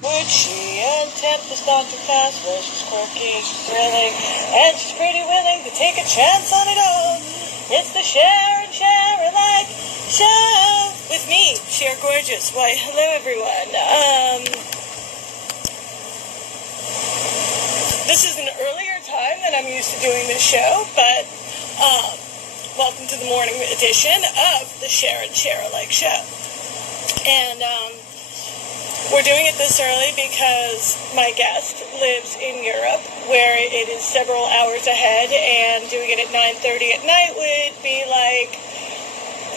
Would she attempt the doctor class? Well, she's quirky, she's thrilling, and she's pretty willing to take a chance on it all. It's the Sharyn like show with me, Cher Gorgeous. Why, hello everyone. This is an earlier time than I'm used to doing this show, but welcome to the morning edition of the Sharyn like show. And we're doing it this early because my guest lives in Europe, where it is several hours ahead, and doing it at 9:30 at night would be like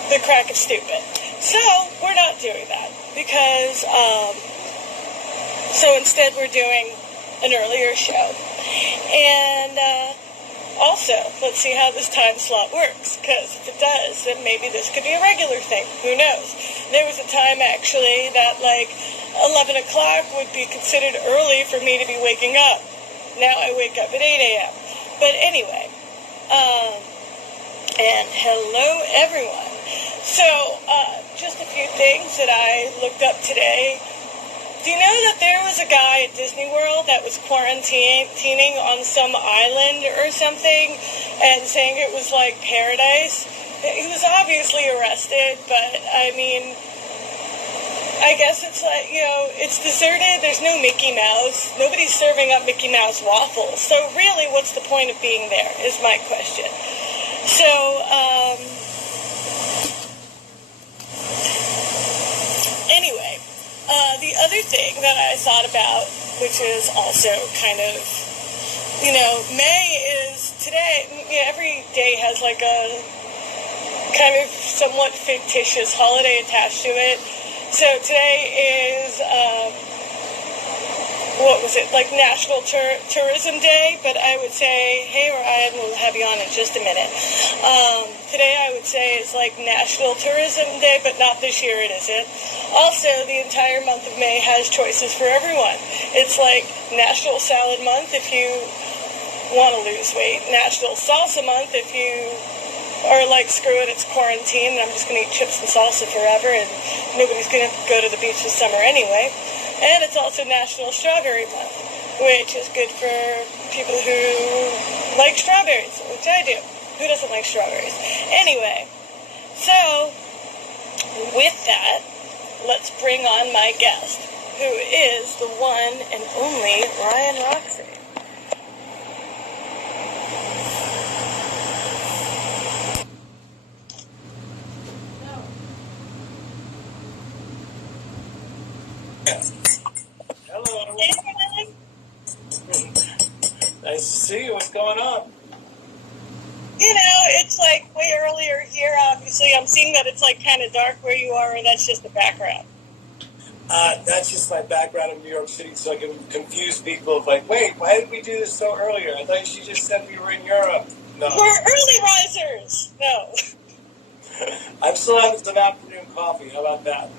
the crack of stupid. So we're not doing that because, so instead we're doing an earlier show. And also, let's see how this time slot works, because if it does, then maybe this could be a regular thing. Who knows? There was a time, actually, that, 11 o'clock would be considered early for me to be waking up. Now I wake up at 8 a.m. But anyway, and hello, everyone. So, just a few things that I looked up today. Do you know that there was a guy at Disney World that was quarantining on some island or something and saying it was like paradise? He was obviously arrested, but I mean, I guess it's like, it's deserted. There's no Mickey Mouse. Nobody's serving up Mickey Mouse waffles. So really, what's the point of being there is my question. So, anyway. The other thing that I thought about, which is also kind of, May is today, every day has like a kind of somewhat fictitious holiday attached to it. So today is, National Tourism Day, but I would say, hey, Ryan, we'll have you on in just a minute. Today I would say is like National Tourism Day, but not this year, it isn't. Also, the entire month of May has choices for everyone. It's like National Salad Month if you want to lose weight, National Salsa Month if you are like, screw it, it's quarantine, and I'm just going to eat chips and salsa forever, and nobody's going to go to the beach this summer anyway. And it's also National Strawberry Month, which is good for people who like strawberries, which I do. Who doesn't like strawberries? Anyway, so with that, let's bring on my guest, who is the one and only Ryan Roxie. Hello. Nice to see you. What's going on? It's like way earlier here, obviously. I'm seeing that it's like kind of dark where you are, or that's just the background. That's just my background in New York City, so I can confuse people of like, wait, why did we do this so earlier? I thought she just said we were in Europe. No. We're early risers. No. I'm still having some afternoon coffee. How about that?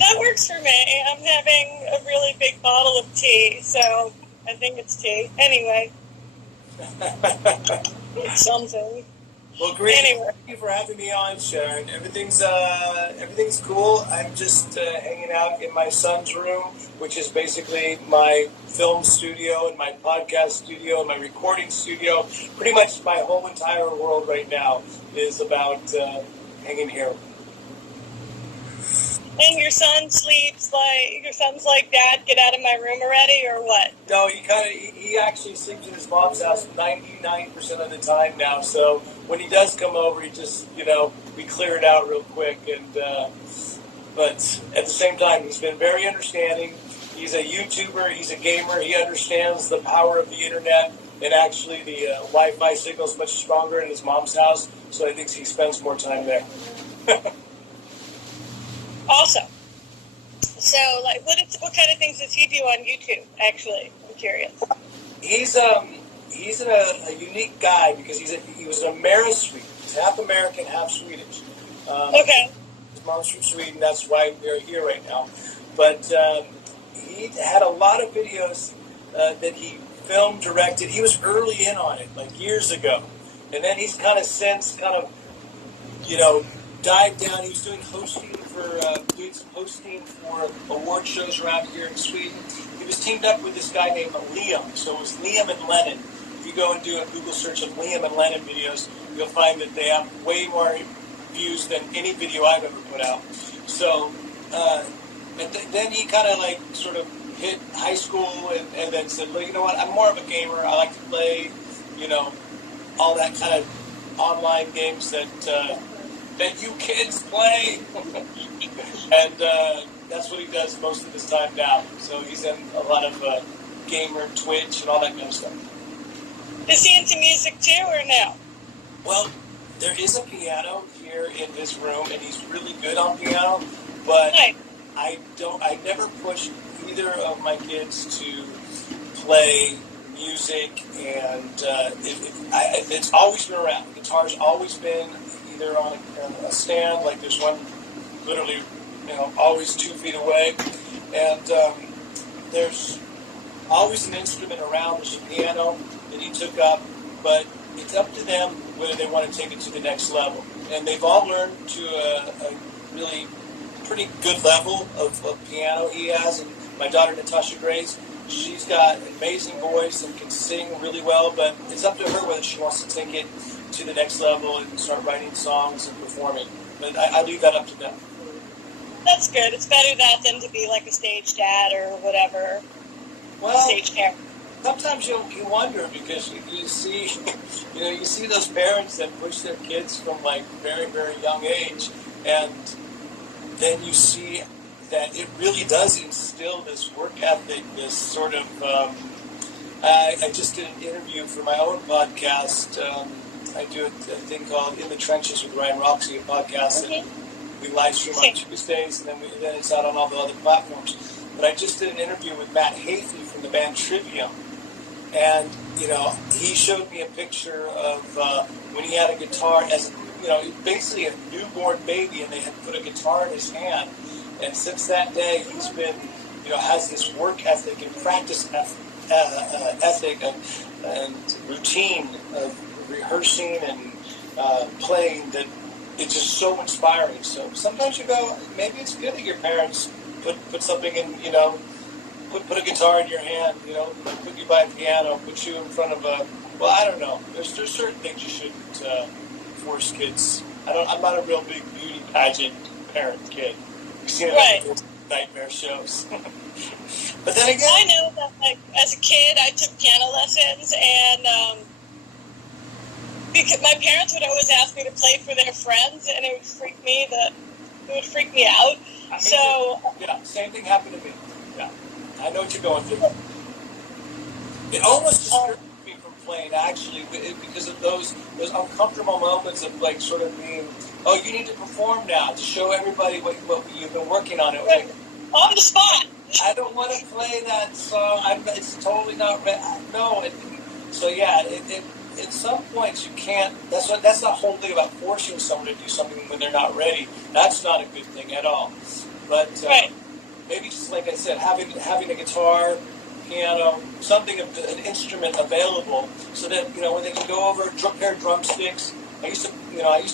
That works for me. I'm having a really big bottle of tea, so I think it's tea. Anyway. It's something. Well, great. Anyway. Thank you for having me on, Sharyn. Everything's cool. I'm just hanging out in my son's room, which is basically my film studio and my podcast studio and my recording studio. Pretty much my whole entire world right now is about hanging here. And your son sleeps your son's like, Dad, get out of my room already, or what? No, he actually sleeps in his mom's house 99% of the time now. So when he does come over, he just, we clear it out real quick. And but at the same time, he's been very understanding. He's a YouTuber. He's a gamer. He understands the power of the internet. And actually, the Wi-Fi signal is much stronger in his mom's house. So I think he spends more time there. Awesome. So, what kind of things does he do on YouTube, actually? I'm curious. He's a unique guy because he was an American. He's half American, half Swedish. Okay. His mom's from Sweden. That's why we're here right now. But he had a lot of videos that he filmed, directed. He was early in on it, like years ago. And then he's kind of since dived down. He was doing hosting for doing some hosting for award shows around here in Sweden. He was teamed up with this guy named Liam. So it was Liam and Lennon. If you go and do a Google search of Liam and Lennon videos, you'll find that they have way more views than any video I've ever put out. So then he kind of like sort of hit high school and then said, well, you know what, I'm more of a gamer. I like to play, you know, all that kind of online games that you kids play. And that's what he does most of his time now. So he's in a lot of gamer, Twitch, and all that kind of stuff. Is he into music too, or no? Well, there is a piano here in his room, and he's really good on piano, but Right. I never pushed either of my kids to play music, and it's always been around. The guitar's always been either on a stand, like there's one literally, you know, always 2 feet away, and there's always an instrument around. There's a piano that he took up, but it's up to them whether they want to take it to the next level. And they've all learned to a really pretty good level of piano he has. And my daughter, Natasha Grace, she's got an amazing voice and can sing really well, but it's up to her whether she wants to take it to the next level and start writing songs and performing. But I leave that up to them. That's good. It's better that than to be like a stage dad or whatever. Well, Stage parent. sometimes you wonder because you see, you know, you see those parents that push their kids from like very, very young age, and then you see that it really does instill this work ethic, this sort of. I just did an interview for my own podcast. I do a thing called In the Trenches with Ryan Roxie, a podcast that we live stream on Tuesdays, and then it's out on all the other platforms. But I just did an interview with Matt Hafey from the band Trivium. And, you know, he showed me a picture of when he had a guitar as, you know, basically a newborn baby, and they had put a guitar in his hand. And since that day, he's been, you know, has this work ethic and practice ethic and routine of rehearsing and playing that it's just so inspiring. So sometimes you go, maybe it's good that your parents put something in, you know, put a guitar in your hand, you know, put you by a piano, put you in front of a, well, I don't know. There's certain things you shouldn't force kids. I'm not a real big beauty pageant parent kid. You've seen it on those nightmare shows. But then again, I know that, like, as a kid, I took piano lessons, and because my parents would always ask me to play for their friends, and it would freak me out. I mean, So yeah, same thing happened to me. Yeah, I know what you're going through. It almost discouraged me from playing, actually, because of those uncomfortable moments of like sort of being, oh, you need to perform now to show everybody what you've been working on. It was like, on the spot. I don't want to play that song. It's totally not ready. No. So yeah, at some points you can't. That's the whole thing about forcing someone to do something when they're not ready. That's not a good thing at all. But maybe just like I said, having a guitar, piano, something, an instrument available, so that, you know, when they can go over, pair of drumsticks. I used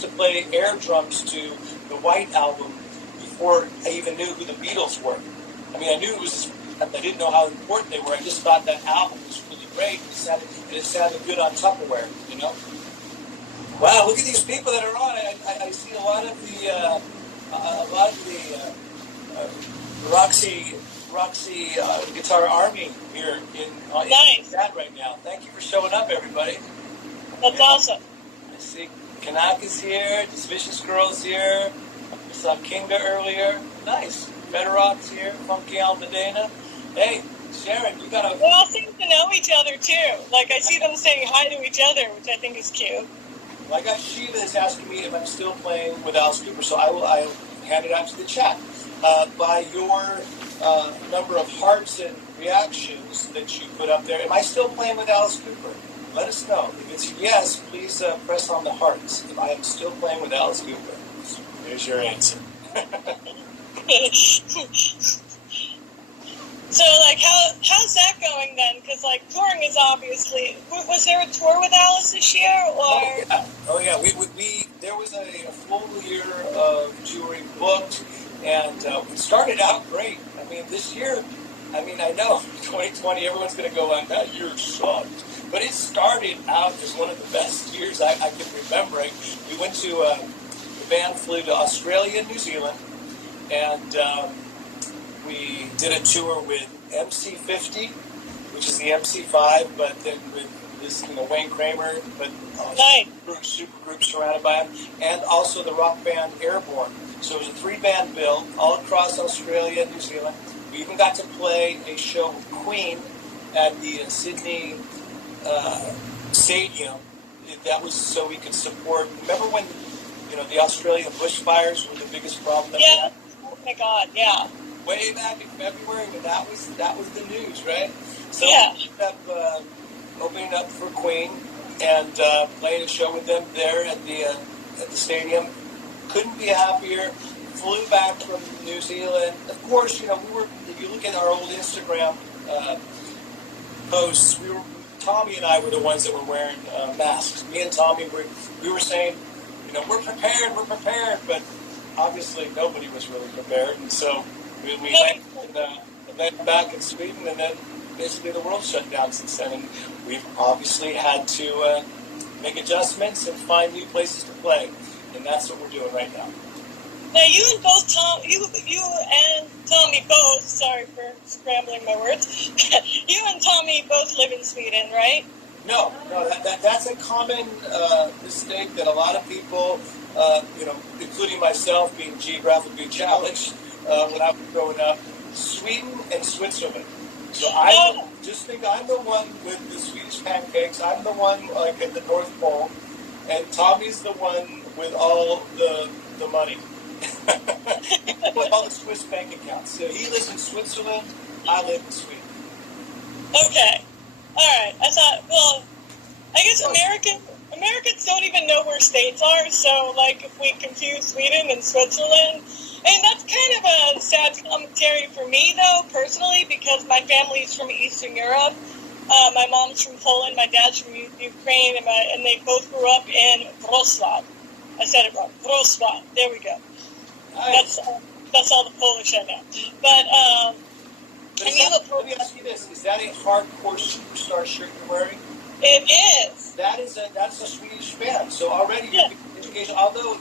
to play air drums to the White Album before I even knew who the Beatles were. I mean, I knew it was. I didn't know how important they were. I just thought that album was really great. It sounded good on Tupperware, you know. Wow, look at these people that are on. I see a lot of the Roxie Guitar Army here in chat right now. Thank you for showing up, everybody. That's awesome. I see Kanaka's here. This Vicious Girl's here. We saw Kinga earlier. Nice. Betterock's here. Funky Almadena. Hey, Sharyn, you got a... They all seem to know each other, too. Like, I see them saying hi to each other, which I think is cute. Well, I got Shiva that's asking me if I'm still playing with Alice Cooper, so I'll hand it out to the chat. By your number of hearts and reactions that you put up there, am I still playing with Alice Cooper? Let us know. If it's yes, please press on the hearts. If I am still playing with Alice Cooper. There's your answer. So, like, how's that going then? Because, like, touring is obviously... Was there a tour with Alice this year, or...? Oh, yeah. We there was a full year of touring booked, And it started out great. I mean, this year, I know 2020, everyone's going to go on, that year sucked. But it started out as one of the best years I can remember. We went to, the band flew to Australia and New Zealand, and we did a tour with MC50, which is the MC5, but then with this, Wayne Kramer, but super group surrounded by him, and also the rock band Airborne. So it was a 3-band bill all across Australia and New Zealand. We even got to play a show with Queen at the Sydney Stadium. That was so we could support. Remember when, the Australian bushfires were the biggest problem that we had? Oh my God, yeah. Way back in February, but that was the news, right? So yeah. we ended up opening up for Queen and playing a show with them there at the stadium. Couldn't be happier. Flew back from New Zealand. Of course, we were. If you look at our old Instagram posts, Tommy and I were the ones that were wearing masks. Me and Tommy we were saying, we're prepared, but obviously nobody was really prepared, and so we landed back in Sweden, and then basically the world shut down since then, and we've obviously had to make adjustments and find new places to play, and that's what we're doing right now. Now you and Tommy both, sorry for scrambling my words, you and Tommy both live in Sweden, right? No, that's a common mistake that a lot of people, including myself, being geographically challenged when I was growing up, Sweden and Switzerland. So I just think I'm the one with the Swedish pancakes. I'm the one like at the North Pole, and Tommy's the one with all the money, with all the Swiss bank accounts. So he lives in Switzerland. I live in Sweden. Okay, all right. I thought, well, I guess Americans don't even know where states are. So like, if we confuse Sweden and Switzerland. And that's kind of a sad commentary for me, though, personally, because my family's from Eastern Europe. My mom's from Poland, my dad's from Ukraine, and they both grew up in Wrocław. I said it wrong. Wrocław. There we go. Nice. That's all the Polish I know. But let me ask you this: is that a hardcore superstar shirt you're wearing? It is. That's a Swedish band. So already you're getting education, although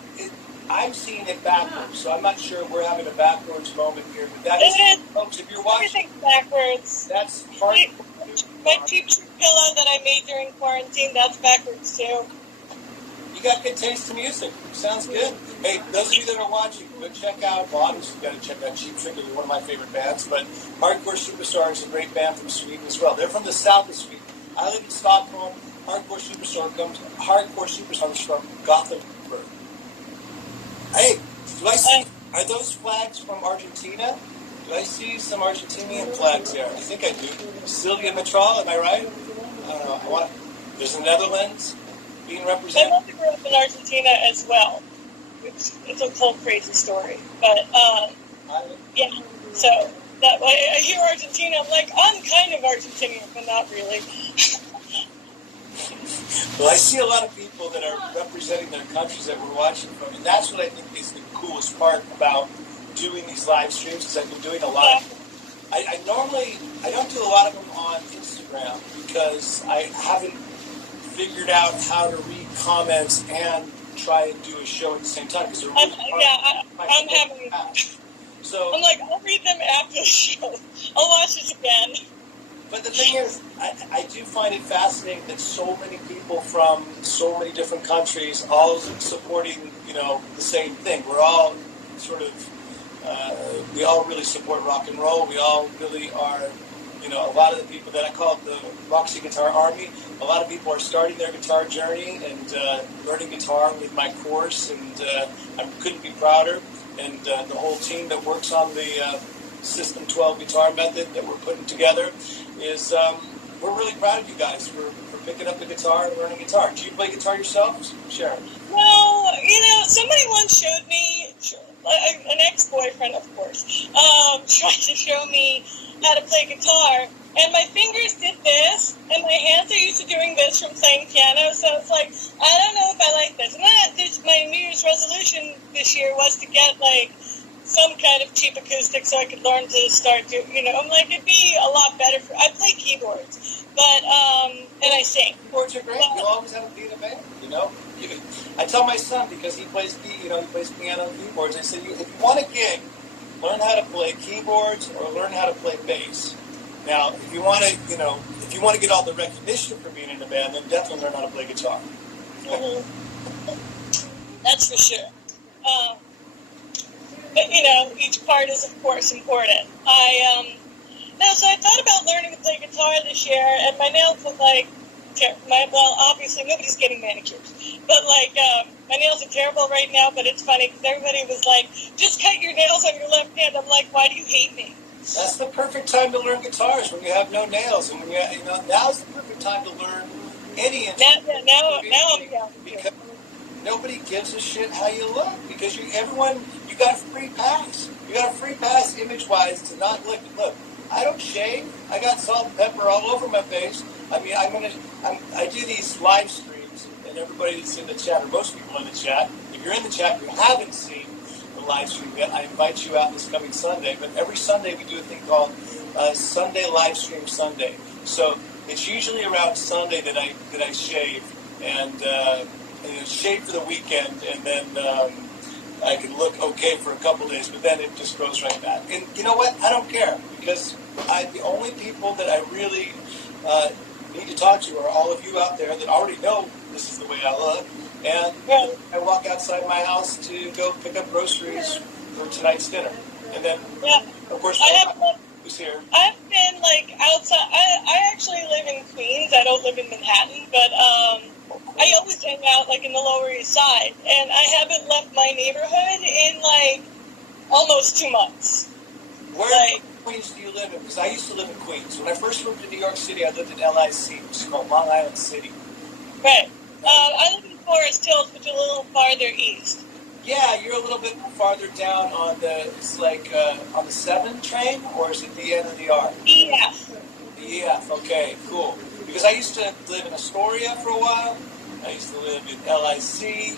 I'm seeing it backwards, so I'm not sure we're having a backwards moment here. But that is, folks, if you're watching, everything's backwards. That's hard. My cheap pillow that I made during quarantine, that's backwards too. You got good taste in music. Sounds good. Hey, those of you that are watching, go check out. Well, obviously, you got to check out Cheap Trick. They're one of my favorite bands. But Hardcore Superstar is a great band from Sweden as well. They're from the south of Sweden. I live in Stockholm. Hardcore Superstar comes from Gothenburg. Hey, are those flags from Argentina? Do I see some Argentinian flags there? I think I do. Silvia Mitral, am I right? I don't know. There's the Netherlands being represented. My mother grew up in Argentina as well, which is a whole crazy story. But, yeah, so that way I hear Argentina, I'm like, I'm kind of Argentinian, but not really. Well, I see a lot of people that are representing their countries that we're watching from, and that's what I think is the coolest part about doing these live streams, is I've been doing a lot of them. I don't do a lot of them on Instagram because I haven't figured out how to read comments and try and do a show at the same time. Because I'm having so I'm like, I'll read them after the show. I'll watch it again. But the thing is, I do find it fascinating that so many people from so many different countries all supporting, the same thing. We're all sort of, we all really support rock and roll. We all really are, a lot of the people that I call the Roxie Guitar Army, a lot of people are starting their guitar journey and learning guitar with my course, and I couldn't be prouder. And the whole team that works on the System 12 guitar method that we're putting together is, we're really proud of you guys for picking up the guitar and learning guitar. Do you play guitar yourself, Sharyn? Well, somebody once showed me, an ex-boyfriend, of course, tried to show me how to play guitar, and my fingers did this, and my hands are used to doing this from playing piano, so it's like, I don't know if I like this. And then my New Year's resolution this year was to get, some kind of cheap acoustic so I could learn to start doing, I'm like, it'd be a lot better I play keyboards, but, and I sing. Keyboards are great. You always have to be in a band, I tell my son, because he plays piano and keyboards, I said, if you want a gig, learn how to play keyboards or learn how to play bass. Now, if you want to get all the recognition for being in a band, then definitely learn how to play guitar. Mm-hmm. That's for sure. But, each part is, of course, important. So I thought about learning to play guitar this year, and my nails look like, obviously nobody's getting manicures, but my nails are terrible right now, but it's funny because everybody was like, just cut your nails on your left hand. I'm like, why do you hate me? That's the perfect time to learn guitars, when you have no nails, and when now's the perfect time to learn any instrument. Now I'm down. Because nobody gives a shit how you look, because you got a free pass. You got a free pass image-wise to not look. Look, I don't shave. I got salt and pepper all over my face. I mean, I do these live streams, and everybody that's in the chat, or most people in the chat, if you're in the chat, you haven't seen the live stream yet, I invite you out this coming Sunday. But every Sunday we do a thing called Sunday Live Stream Sunday. So it's usually around Sunday that I shave, and shave for the weekend, and then I can look okay for a couple days, but then it just goes right back. And you know what? I don't care, because the only people that I really need to talk to are all of you out there that already know this is the way I look. And I walk outside my house to go pick up groceries for tonight's dinner. And then, of course, who's here? I've been outside. I actually live in Queens. I don't live in Manhattan, but I always hang out in the Lower East Side, and I haven't left my neighborhood in almost 2 months. Where in Queens do you live in? Because I used to live in Queens. When I first moved to New York City, I lived in LIC, which is called Long Island City. Right. I live in Forest Hills, which is a little farther east. Yeah, you're a little bit farther down on the on the 7 train, or is it the N or the R? EF. The EF, okay, cool. Because I used to live in Astoria for a while. I used to live in LIC,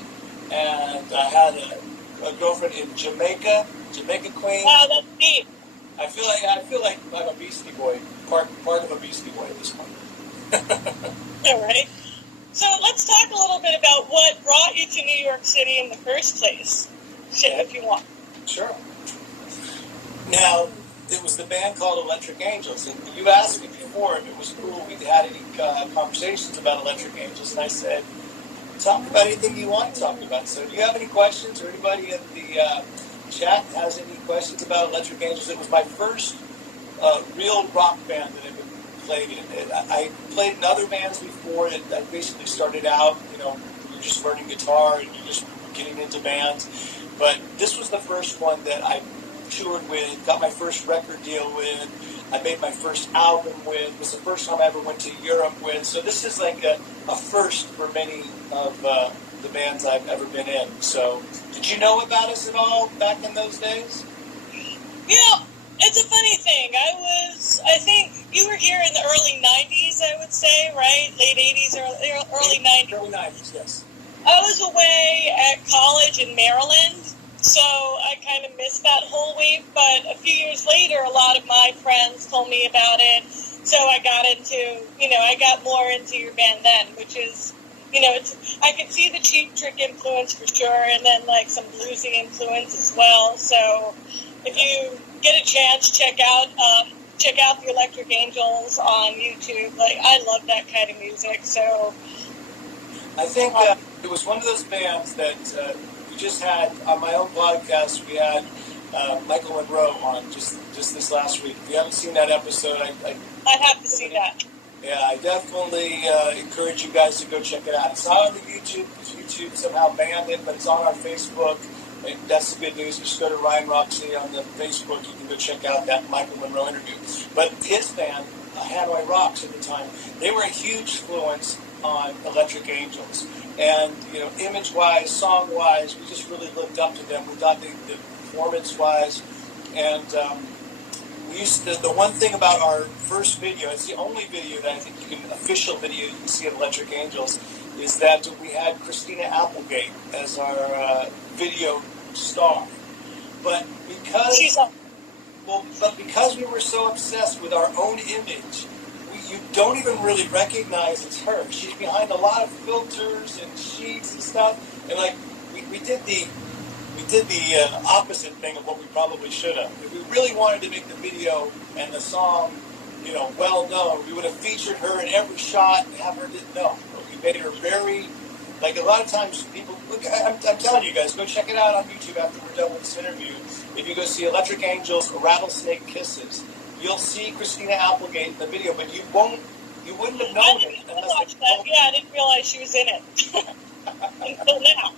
and I had a girlfriend in Jamaica, Queens. Wow, that's deep. I feel like I'm a Beastie Boy, part of a Beastie Boy at this point. All right. So let's talk a little bit about what brought you to New York City in the first place. If you want. Sure. Now, it was the band called Electric Angels, and you asked me before if it was cool if we had any conversations about Electric Angels, and I said, talk about anything you want to talk about. So do you have any questions, or anybody in the chat has any questions about Electric Angels? It was my first real rock band that I've played in. I played in other bands before that I basically started out, you're just learning guitar and you're just getting into bands. But this was the first one that I toured with, got my first record deal with, I made my first album with. It was the first time I ever went to Europe with. So this is like a first for many of the bands I've ever been in. So did you know about us at all back in those days? Yeah, it's a funny thing. I think you were here in the early 90s, I would say, right? Late 80s or early 90s? Early 90s, yes. I was away at college in Maryland, so I kind of missed that whole wave, but a few years later, a lot of my friends told me about it, so I got I got more into your band then, which is, I could see the Cheap Trick influence for sure, and then some bluesy influence as well, so if you get a chance, check out the Electric Angels on YouTube. I love that kind of music, so... I think it was one of those bands that we just had on my own podcast. We had Michael Monroe on just this last week. If you haven't seen that episode, I have to see that. Yeah, I definitely encourage you guys to go check it out. It's not on the YouTube because YouTube somehow banned it, but it's on our Facebook. And that's the good news. Just go to Ryan Roxie on the Facebook. You can go check out that Michael Monroe interview. But his band, Hanoi Rocks at the time, they were a huge influence on Electric Angels. And, image-wise, song-wise, we just really looked up to them. We thought the performance-wise. And the one thing about our first video, it's the only video that I think official video you can see of Electric Angels, is that we had Christina Applegate as our video star. But because She's on. but because we were so obsessed with our own image, you don't even really recognize it's her. She's behind a lot of filters and sheets and stuff. And like we did the opposite thing of what we probably should have. If we really wanted to make the video and the song, well known, we would have featured her in every shot and have her know. We made her very, like a lot of times people, look, I'm telling you guys, go check it out on YouTube after we're done with this interview. If you go see Electric Angels, Rattlesnake Kisses, you'll see Christina Applegate in the video, but you wouldn't have known it unless I didn't realize she was in it until now.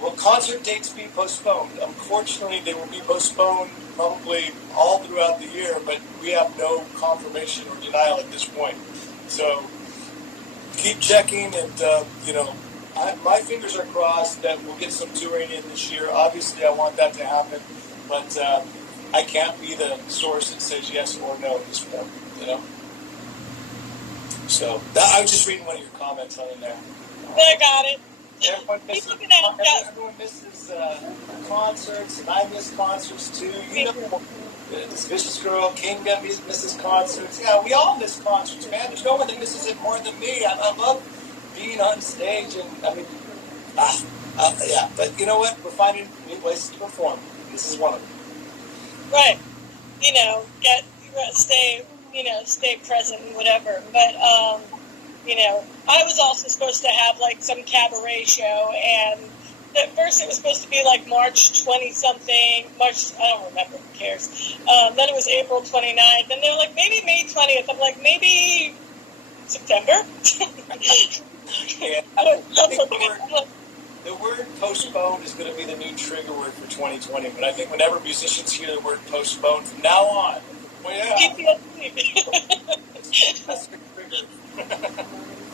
Will concert dates be postponed? Unfortunately, they will be postponed probably all throughout the year, but we have no confirmation or denial at this point. So keep checking, and my fingers are crossed that we'll get some touring in this year. Obviously, I want that to happen, but I can't be the source that says yes or no at this point. So I was just reading one of your comments on in there. I got it. Everyone misses concerts, and I miss concerts too. This vicious girl, Kinga, misses concerts. Yeah, we all miss concerts, man. There's no one that misses it more than me. I love being on stage, and yeah. But you know what? We're finding new places to perform. This is one of them. Right. Stay present and whatever. But I was also supposed to have like some cabaret show, and at first it was supposed to be like March 20-something, I don't remember, who cares. Then it was April 29th, and they're like, maybe May 20th. I'm like, maybe September? Yeah, the word postponed is going to be the new trigger word for 2020, but I think whenever musicians hear the word postponed from now on, well, yeah. That's the trigger.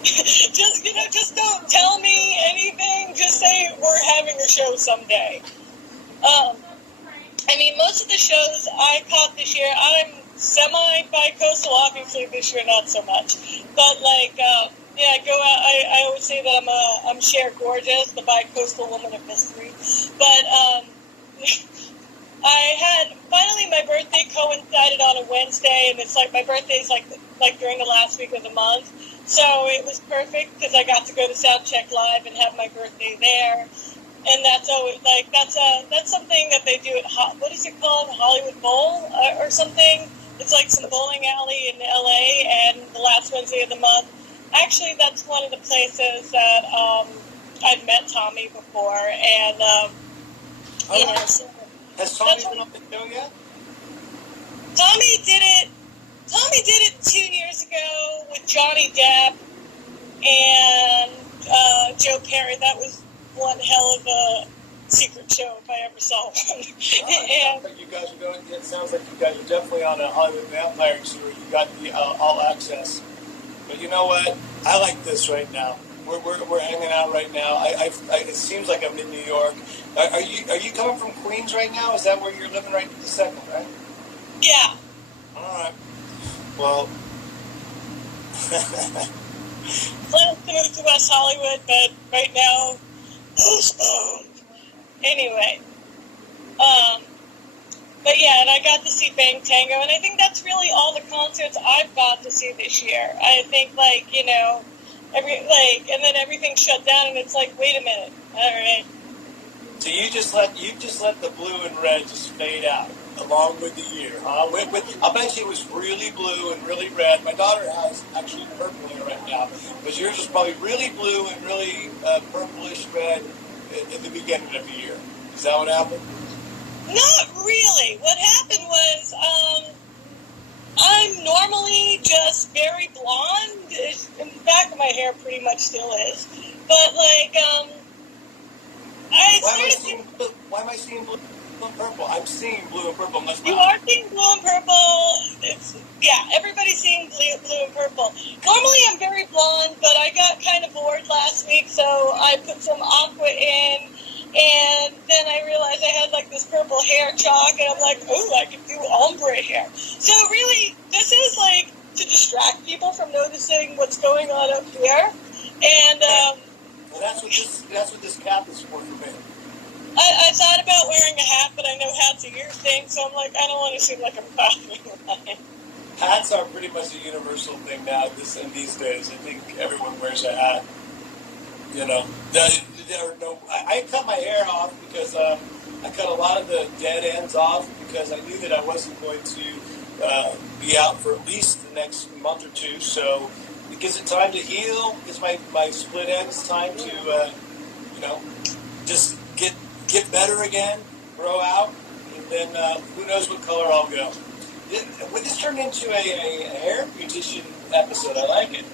Just don't tell me anything. Just say we're having a show someday. Most of the shows I caught this year, I'm semi-bi-coastal. Obviously, this year not so much. But I go out. I always say that I'm Cher Gorgeous, the bi-coastal woman of mystery. But finally my birthday coincided on a Wednesday, and it's like my birthday's like during the last week of the month. So it was perfect because I got to go to Soundcheck Live and have my birthday there. And that's always that's something that they do at what is it called, Hollywood Bowl or something. It's like some bowling alley in LA, and the last Wednesday of the month. Actually, that's one of the places that I've met Tommy before, and so has Tommy been on the show yet? Tommy did it 2 years ago with Johnny Depp and Joe Perry. That was one hell of a secret show if I ever saw one. It sounds like you guys are definitely on a Hollywood Vampire tour. You got the all access. But you know what? I like this right now. We're hanging out right now. It seems like I'm in New York. Are you coming from Queens right now? Is that where you're living right this second, right? Yeah. All right. Well, Plan to move to West Hollywood, but right now, postponed. Anyway, but yeah, and I got to see Bang Tango, and I think that's really all the concerts I've got to see this year. I think and then everything shut down, and it's like, wait a minute, all right. So you just let the blue and red just fade out along with the year, huh? I bet you it was really blue and really red. My daughter has actually purple hair right now, but yours was probably really blue and really purplish red at the beginning of the year. Is that what happened? Not really. What happened was, I'm normally just very blonde. In the back of my hair pretty much still is. But, why am I seeing blue and purple? I'm seeing blue and purple. You are seeing blue and purple. Everybody's seeing blue and purple. Normally I'm very blonde, but I got kind of bored last week, so I put some aqua in, and then I realized I had this purple hair chalk, and I'm like, oh, I can do ombre hair. So really, this is to distract people from noticing what's going on up here. And well, that's what this cap is for me. I thought about wearing a hat, but I know hats are your thing, so I'm like, I don't want to seem like I'm copying Ryan. Hats are pretty much a universal thing now. In these days, I think everyone wears a hat. You know, I cut my hair off because I cut a lot of the dead ends off because I knew that I wasn't going to be out for at least the next month or two. So it gives it time to heal. It gives my split ends time to just get better again, grow out, and then who knows what color I'll go. This turned into a hair beautician episode. I like it.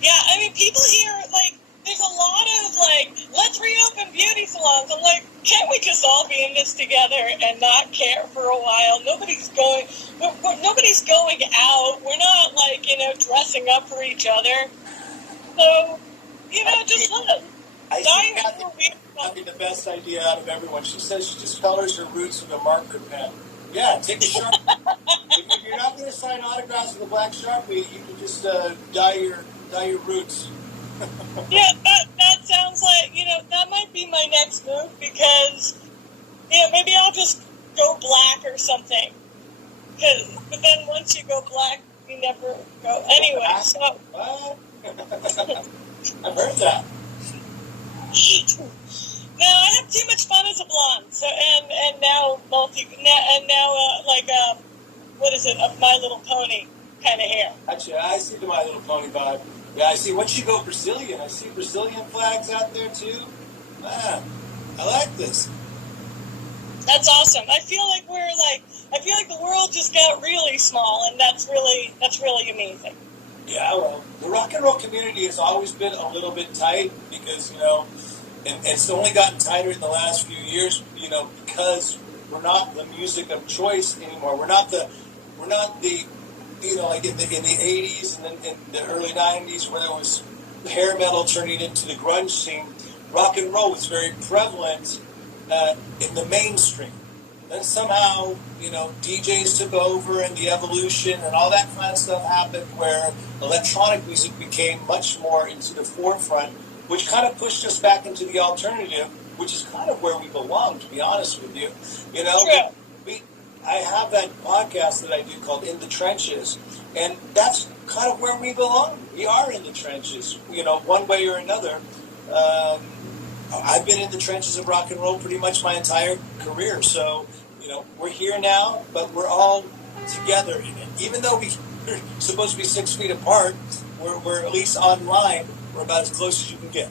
Yeah, I mean, people here, like, there's a lot of, like, let's reopen beauty salons. I'm like, can't we just all be in this together and not care for a while? Nobody's going out. We're not, like, dressing up for each other. So, just let I think Kathy might be the best idea out of everyone. She says she just colors her roots with a marker pen. Yeah, take a Sharpie. If you're not going to sign autographs with a black Sharpie, you can just dye your roots. Yeah, that sounds like, that might be my next move because, maybe I'll just go black or something. But then once you go black, you never go. Anyway, so. What? I've heard that. No, I have too much fun as a blonde. So and now what is it? A My Little Pony kind of hair. Actually, I see the My Little Pony vibe. Yeah, I see. Once you go Brazilian, I see Brazilian flags out there too. Man, I like this. That's awesome. I feel like the world just got really small, and that's really amazing. Yeah, well, the rock and roll community has always been a little bit tight because, and it's only gotten tighter in the last few years, because we're not the music of choice anymore. We're not the like in the 80s and then in the early 90s where there was hair metal turning into the grunge scene. Rock and roll was very prevalent in the mainstream. Then somehow, DJs took over and the evolution and all that kind of stuff happened where electronic music became much more into the forefront, which kind of pushed us back into the alternative, which is kind of where we belong, to be honest with you. True. I have that podcast that I do called In the Trenches, and that's kind of where we belong. We are in the trenches, one way or another. I've been in the trenches of rock and roll pretty much my entire career, so we're here now, but we're all together in it. Even though we're supposed to be 6 feet apart, we're at least online. We're about as close as you can get.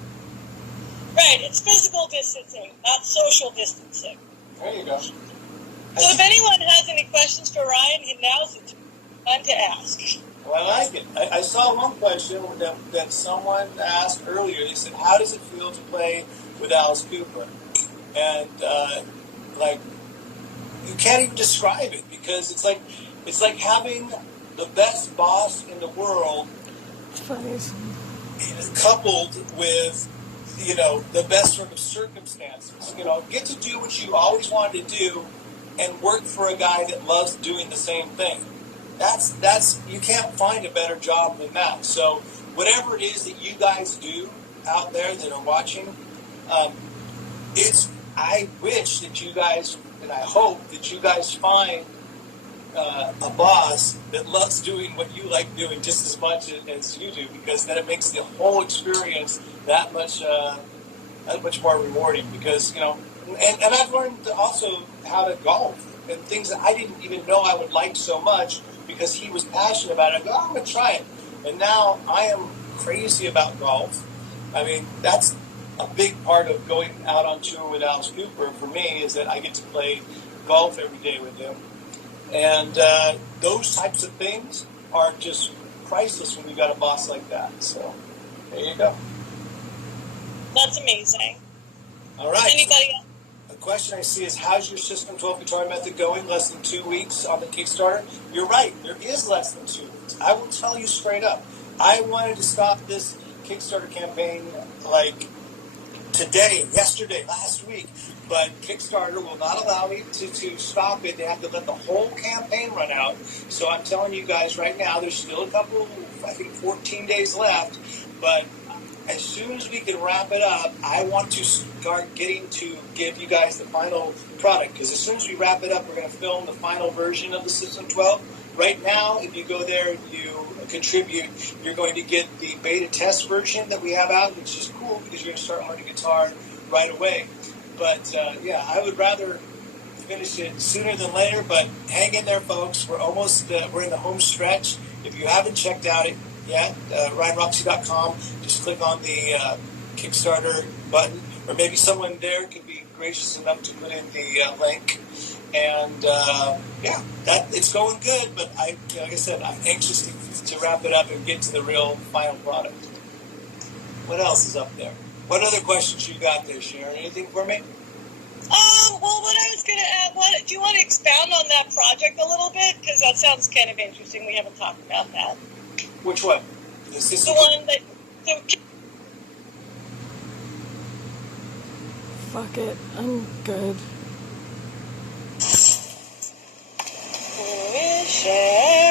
Right, it's physical distancing, not social distancing. There you go. So if anyone has any questions for Ryan, now's the time to ask. Well, I like it. I saw one question that someone asked earlier. They said, how does it feel to play with Alice Cooper? And, you can't even describe it because it's like having the best boss in the world coupled with, the best sort of circumstances. Get to do what you always wanted to do and work for a guy that loves doing the same thing. That's you can't find a better job than that. So whatever it is that you guys do out there that are watching, I wish that you guys, and I hope that you guys find a boss that loves doing what you like doing just as much as you do, because then it makes the whole experience that much more rewarding. Because and I've learned also how to golf and things that I didn't even know I would like so much because he was passionate about it. I go, I'm going to try it, and now I am crazy about golf. I mean, that's a big part of going out on tour with Alice Cooper for me is that I get to play golf every day with him. And those types of things are just priceless when you got a boss like that. So there you go. That's amazing. All right. Anybody else? The question I see is, how's your System 12 guitar method going? Less than 2 weeks on the Kickstarter? You're right. There is less than 2 weeks. I will tell you straight up. I wanted to stop this Kickstarter campaign like today, yesterday, last week. But Kickstarter will not allow me to stop it. They have to let the whole campaign run out. So I'm telling you guys right now, there's still a couple, I think 14 days left. But as soon as we can wrap it up, I want to start getting to give you guys the final product, because as soon as we wrap it up, we're going to film the final version of the System 12. Right now, if you go there and you contribute, you're going to get the beta test version that we have out, which is cool because you're going to start learning guitar right away. But yeah, I would rather finish it sooner than later, but hang in there, folks. We're almost, we're in the home stretch. If you haven't checked out it yet, RyanRoxie.com, just click on the Kickstarter button, or maybe someone there could be gracious enough to put in the link. And yeah, it's going good, but like I said, I'm anxious to wrap it up and get to the real final product. What else is up there? What other questions you got there, Sharyn? Anything for me? Well, what I was going to add, do you want to expound on that project a little bit? Because that sounds kind of interesting. We haven't talked about that. Which one? The one that... Fuck it. I'm good.